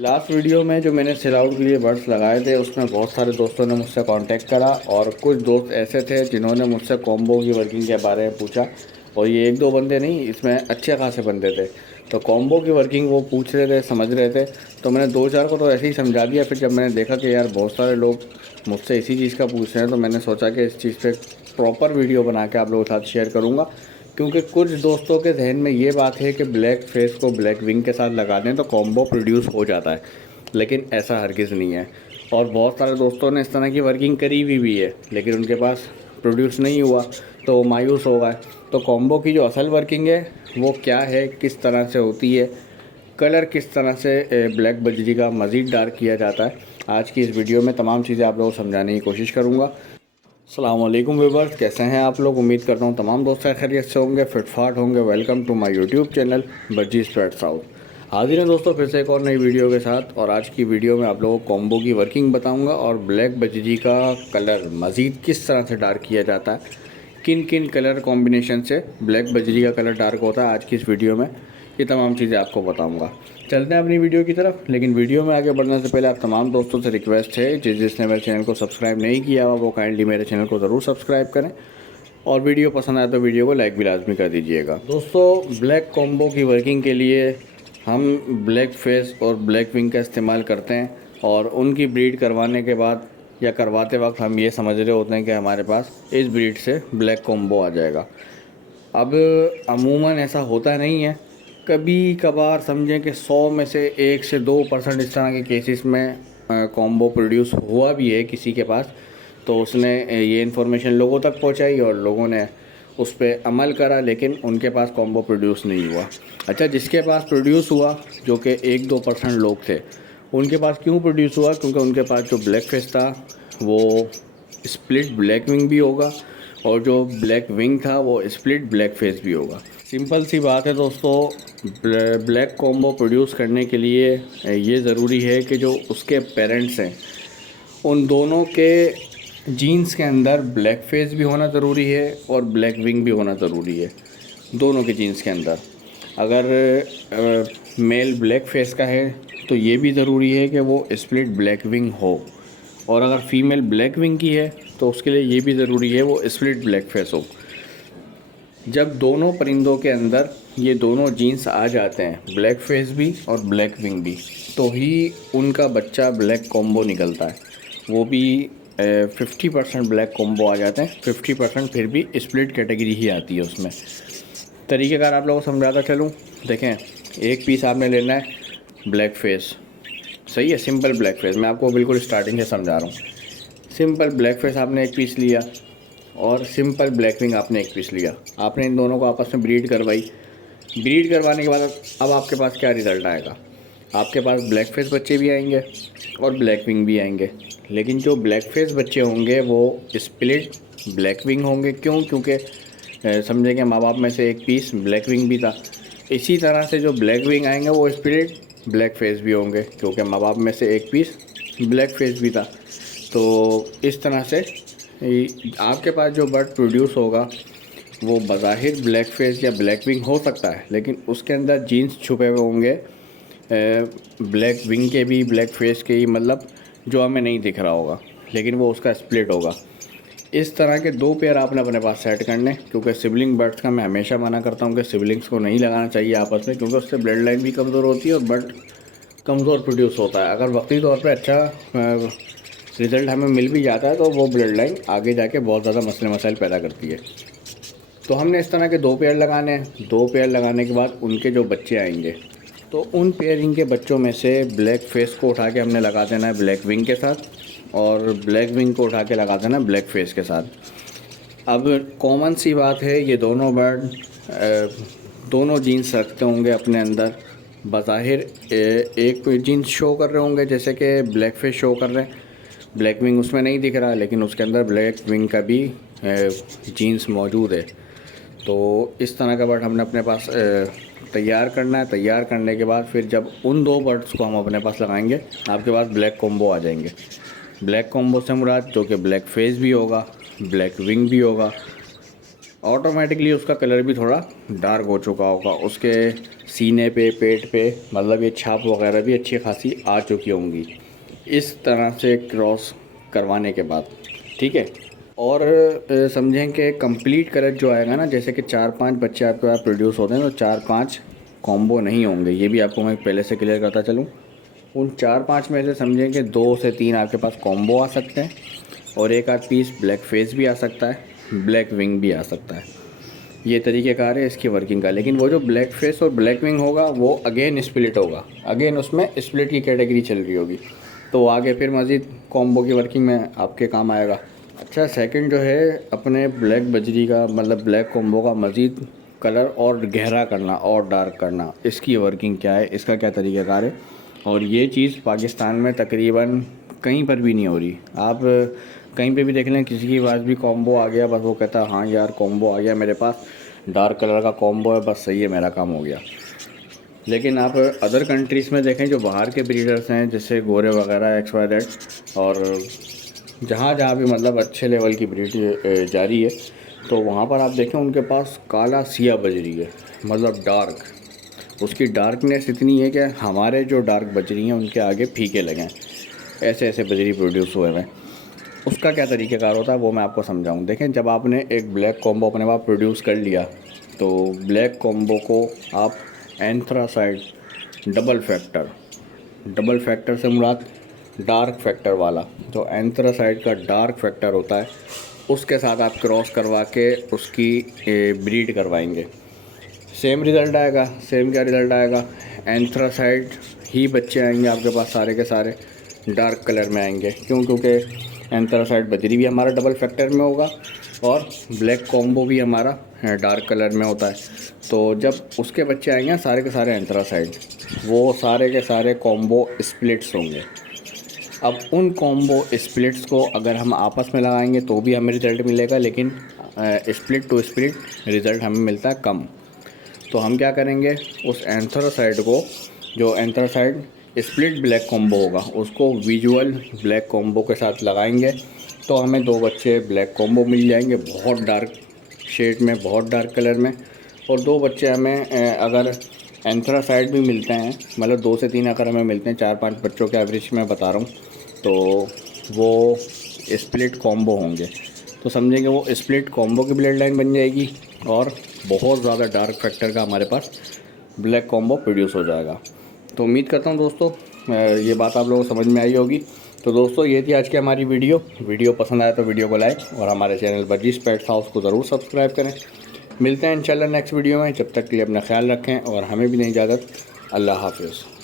Last video में जो मैंने सेल आउट के लिए बर्ड्स लगाए थे उसमें बहुत सारे दोस्तों ने मुझसे कांटेक्ट करा और कुछ दोस्त ऐसे थे जिन्होंने मुझसे कॉम्बो की वर्किंग के बारे में पूछा। और ये एक दो बंदे नहीं, इसमें अच्छे खासे बंदे थे। तो कॉम्बो की वर्किंग वो पूछ रहे थे, समझ रहे थे। तो मैंने दो चार को तो ऐसे ही समझा दिया। फिर जब मैंने देखा कि यार बहुत सारे लोग मुझसे इसी चीज़ का पूछ रहे हैं, तो मैंने सोचा कि इस चीज़ पे प्रॉपर वीडियो बना के आप लोगों के साथ शेयर करूँगा। क्योंकि कुछ दोस्तों के जहन में ये बात है कि ब्लैक फेस को ब्लैक विंग के साथ लगा दें तो कॉम्बो प्रोड्यूस हो जाता है, लेकिन ऐसा हरगिज़ नहीं है। और बहुत सारे दोस्तों ने इस तरह की वर्किंग करी हुई भी है, लेकिन उनके पास प्रोड्यूस नहीं हुआ तो वो मायूस हो गए। तो कॉम्बो की जो असल वर्किंग है वो क्या है, किस तरह से होती है, कलर किस तरह से ब्लैक बजरी का मज़ीद डार्क किया जाता है, आज की इस वीडियो में तमाम चीज़ें आप लोगों को समझाने की कोशिश करूँगा। अस्सलाम वालेकुम व्यूअर्स, कैसे हैं आप लोग। उम्मीद करता हूँ तमाम दोस्त खैरियत से होंगे, फिटफाट होंगे। Welcome to my YouTube channel Bajji spread south. हाजिर हैं दोस्तों फिर से एक और नई वीडियो के साथ। और आज की वीडियो में आप लोगों को कॉम्बो की वर्किंग बताऊंगा और ब्लैक बजरी का कलर मज़ीद किस तरह से डार्क किया जाता है, किन किन कलर कॉम्बिनेशन से ब्लैक बजरी का कलर डार्क होता है, आज की इस वीडियो में ये तमाम चीज़ें आपको बताऊंगा। चलते हैं अपनी वीडियो की तरफ। लेकिन वीडियो में आगे बढ़ने से पहले आप तमाम दोस्तों से रिक्वेस्ट है, जिसने मेरे चैनल को सब्सक्राइब नहीं किया हुआ वो काइंडली मेरे चैनल को ज़रूर सब्सक्राइब करें। और वीडियो पसंद आए तो वीडियो को लाइक भी लाजमी कर दीजिएगा। दोस्तों, ब्लैक कॉम्बो की वर्किंग के लिए हम ब्लैक फेस और ब्लैक विंग का इस्तेमाल करते हैं। और उनकी ब्रीड करवाने के बाद या करवाते वक्त हम ये समझ रहे होते हैं कि हमारे पास इस ब्रीड से ब्लैक कॉम्बो आ जाएगा। अब अमूमन ऐसा होता नहीं है, कभी कभार समझें कि 100 में से 1 से 2% इस तरह के केसेस में कॉम्बो प्रोड्यूस हुआ भी है किसी के पास। तो उसने ये इन्फॉर्मेशन लोगों तक पहुंचाई और लोगों ने उस पर अमल करा, लेकिन उनके पास कॉम्बो प्रोड्यूस नहीं हुआ। अच्छा, जिसके पास प्रोड्यूस हुआ, जो कि 1-2% लोग थे, उनके पास क्यों प्रोड्यूस हुआ? क्योंकि उनके पास जो ब्लैक फेस था वो स्प्लिट ब्लैक विंग भी होगा, और जो ब्लैक विंग था वो स्प्लिट ब्लैक फेस भी होगा। सिंपल सी बात है दोस्तों, ब्लैक कॉम्बो प्रोड्यूस करने के लिए ये ज़रूरी है कि जो उसके पेरेंट्स हैं उन दोनों के जीन्स के अंदर ब्लैक फेस भी होना ज़रूरी है और ब्लैक विंग भी होना ज़रूरी है। दोनों के जीन्स के अंदर अगर मेल ब्लैक फेस का है तो ये भी ज़रूरी है कि वो स्प्लिट ब्लैक विंग हो, और अगर फीमेल ब्लैक विंग की है तो उसके लिए ये भी ज़रूरी है वो स्प्लिट ब्लैक फेस हो। जब दोनों परिंदों के अंदर ये दोनों जीन्स आ जाते हैं, ब्लैक फेस भी और ब्लैक विंग भी, तो ही उनका बच्चा ब्लैक कॉम्बो निकलता है। वो भी 50% ब्लैक कॉम्बो आ जाते हैं, 50% फिर भी स्प्लिट कैटेगरी ही आती है उसमें। तरीक़ेकार आप लोगों को समझाता चलूँ। देखें, एक पीस आपने लेना है ब्लैक फेस, सही है, सिंपल ब्लैक फेस। मैं आपको बिल्कुल स्टार्टिंग से समझा रहा हूँ। सिंपल ब्लैक फेस आपने एक पीस लिया और सिंपल ब्लैक विंग आपने एक पीस लिया। आपने इन दोनों को आपस में ब्रीड करवाई। ब्रीड करवाने के बाद अब आपके पास क्या रिज़ल्ट आएगा? आपके पास ब्लैक फेस बच्चे भी आएंगे और ब्लैक विंग भी आएंगे। लेकिन जो ब्लैक फेस बच्चे होंगे वो स्प्लिट ब्लैक विंग होंगे। क्यों? क्योंकि समझे कि माँ बाप में से एक पीस ब्लैक विंग भी था। इसी तरह से जो ब्लैक विंग आएंगे वो स्प्लिट ब्लैक फेस भी होंगे, क्योंकि माँ बाप में से एक पीस ब्लैक फेस भी था। तो इस तरह से आपके पास जो बर्ड प्रोड्यूस होगा वो बज़ाहिर ब्लैक फेस या ब्लैक विंग हो सकता है, लेकिन उसके अंदर जीन्स छुपे हुए होंगे ब्लैक विंग के भी, ब्लैक फेस के ही, मतलब जो हमें नहीं दिख रहा होगा, लेकिन वो उसका स्प्लिट होगा। इस तरह के 2 पेयर आपने अपने पास सेट करने, क्योंकि सिबलिंग बर्ड्स का मैं हमेशा मना करता हूँ कि सिबलिंग्स को नहीं लगाना चाहिए आपस में, क्योंकि उससे ब्लड लाइन भी कमज़ोर होती है और बर्ड कमज़ोर प्रोड्यूस होता है। अगर वक्ती तौर पे अच्छा रिज़ल्ट हमें मिल भी जाता है तो वो ब्लड लाइन आगे जाके बहुत ज़्यादा मसले मसाइल पैदा करती है। तो हमने इस तरह के 2 पेयर लगाने हैं। 2 पेयर लगाने के बाद उनके जो बच्चे आएंगे, तो उन पेयरिंग के बच्चों में से ब्लैक फेस को उठा के हमने लगा देना है ब्लैक विंग के साथ, और ब्लैक विंग को उठा के लगा देना है ब्लैक फेस के साथ। अब कॉमन सी बात है, ये दोनों बर्ड दोनों जीन्स रखते होंगे अपने अंदर। बज़ाहिर एक जीन्स शो कर रहे होंगे, जैसे कि ब्लैक फेस शो कर रहे हैं, ब्लैक विंग उसमें नहीं दिख रहा, लेकिन उसके अंदर ब्लैक विंग का भी जीन्स मौजूद है। तो इस तरह का बर्ड हमने अपने पास तैयार करना है। तैयार करने के बाद फिर जब उन 2 बर्ड्स को हम अपने पास लगाएंगे, आपके पास ब्लैक कॉम्बो आ जाएंगे। ब्लैक कॉम्बो से मुराद जो कि ब्लैक फेस भी होगा, ब्लैक विंग भी होगा, ऑटोमेटिकली उसका कलर भी थोड़ा डार्क हो चुका होगा, उसके सीने पे, पेट पे, मतलब ये छाप वगैरह भी अच्छी खासी आ चुकी होंगी इस तरह से क्रॉस करवाने के बाद, ठीक है। और समझें कि कंप्लीट कलर जो आएगा ना, जैसे कि 4-5 बच्चे आपके पास प्रोड्यूस होते हैं तो 4-5 कॉम्बो नहीं होंगे, ये भी आपको मैं पहले से क्लियर करता चलूँ। उन 4-5 में से समझें कि 2 से 3 आपके पास कॉम्बो आ सकते हैं और एक आध पीस ब्लैक फेस भी आ सकता है, ब्लैक विंग भी आ सकता है। ये तरीक़ेकार है इसकी वर्किंग का। लेकिन वो जो ब्लैक फेस और ब्लैक विंग होगा वो अगेन स्प्लिट होगा, अगेन उसमें स्प्लिट की कैटेगरी चल रही होगी, तो आगे फिर मज़ीद कॉम्बो की वर्किंग में आपके काम आएगा। अच्छा, सेकंड जो है अपने ब्लैक बजरी का, मतलब ब्लैक कॉम्बो का मज़ीद कलर और गहरा करना और डार्क करना, इसकी वर्किंग क्या है, इसका क्या तरीक़ाकार है। और ये चीज़ पाकिस्तान में तकरीबन कहीं पर भी नहीं हो रही। आप कहीं पे भी देख लें, किसी के पास भी कॉम्बो आ गया, बस वो कहता है हाँ यार कॉम्बो आ गया मेरे पास, डार्क कलर का कॉम्बो है, बस सही है, मेरा काम हो गया। लेकिन आप अदर कंट्रीज़ में देखें, जो बाहर के ब्रीडर्स हैं जैसे गोरे वगैरह XYZ, और जहाँ जहाँ भी मतलब अच्छे लेवल की ब्रीड जारी है, तो वहाँ पर आप देखें उनके पास काला सिया बजरी है, मतलब डार्क। उसकी डार्कनेस इतनी है कि हमारे जो डार्क बजरी हैं उनके आगे फीके लगें, ऐसे ऐसे बजरी प्रोड्यूस हुए हैं। उसका क्या तरीक़ेकार होता है वो मैं आपको समझाऊँ। देखें, जब आपने एक ब्लैक कॉम्बो अपने पास प्रोड्यूस कर लिया, तो ब्लैक कॉम्बो को आप एंथ्रासाइड डबल फैक्टर से मुराद डार्क फैक्टर वाला, जो एंथ्रासाइड का डार्क फैक्टर होता है, उसके साथ आप क्रॉस करवा के उसकी ब्रीड करवाएंगे। सेम रिज़ल्ट आएगा। सेम क्या रिज़ल्ट आएगा, एंथ्रासाइड ही बच्चे आएंगे आपके पास, सारे के सारे डार्क कलर में आएंगे। क्यों? क्योंकि एंथ्रासाइड बजरी भी हमारा डबल फैक्टर में होगा और ब्लैक कॉम्बो भी हमारा डार्क कलर में होता है। तो जब उसके बच्चे आएंगे सारे के सारे एंथ्रासाइड, वो सारे के सारे कॉम्बो स्प्लिट्स होंगे। अब उन कॉम्बो स्प्लिट्स को अगर हम आपस में लगाएंगे तो भी हमें रिज़ल्ट मिलेगा, लेकिन स्प्लिट टू स्प्लिट रिज़ल्ट हमें मिलता है कम। तो हम क्या करेंगे, उस एंथ्रासाइड को, जो एंथ्रासाइड स्प्लिट ब्लैक कॉम्बो होगा, उसको विजुअल ब्लैक कॉम्बो के साथ लगाएंगे, तो हमें 2 बच्चे ब्लैक कॉम्बो मिल जाएंगे, बहुत डार्क शेड में, बहुत डार्क कलर में। और 2 बच्चे हमें अगर एंथ्रासाइड भी मिलते हैं, मतलब 2 से 3 अगर हमें मिलते हैं, 4-5 बच्चों के एवरेज में बता रहा हूँ, तो वो स्प्लिट कॉम्बो होंगे। तो समझेंगे वो स्प्लिट कॉम्बो की ब्लड लाइन बन जाएगी और बहुत ज़्यादा डार्क फैक्टर का हमारे पास ब्लैक कॉम्बो प्रोड्यूस हो जाएगा। तो उम्मीद करता हूँ दोस्तों ये बात आप लोगों को समझ में आई होगी। तो दोस्तों ये थी आज की हमारी वीडियो पसंद आया तो वीडियो को लाइक और हमारे चैनल वर्जिश पेट्स हाउस को ज़रूर सब्सक्राइब करें। मिलते हैं इंशाल्लाह नेक्स्ट वीडियो में, जब तक के लिए अपना ख्याल रखें और हमें भी नहीं इजाज़त। अल्लाह हाफिज़।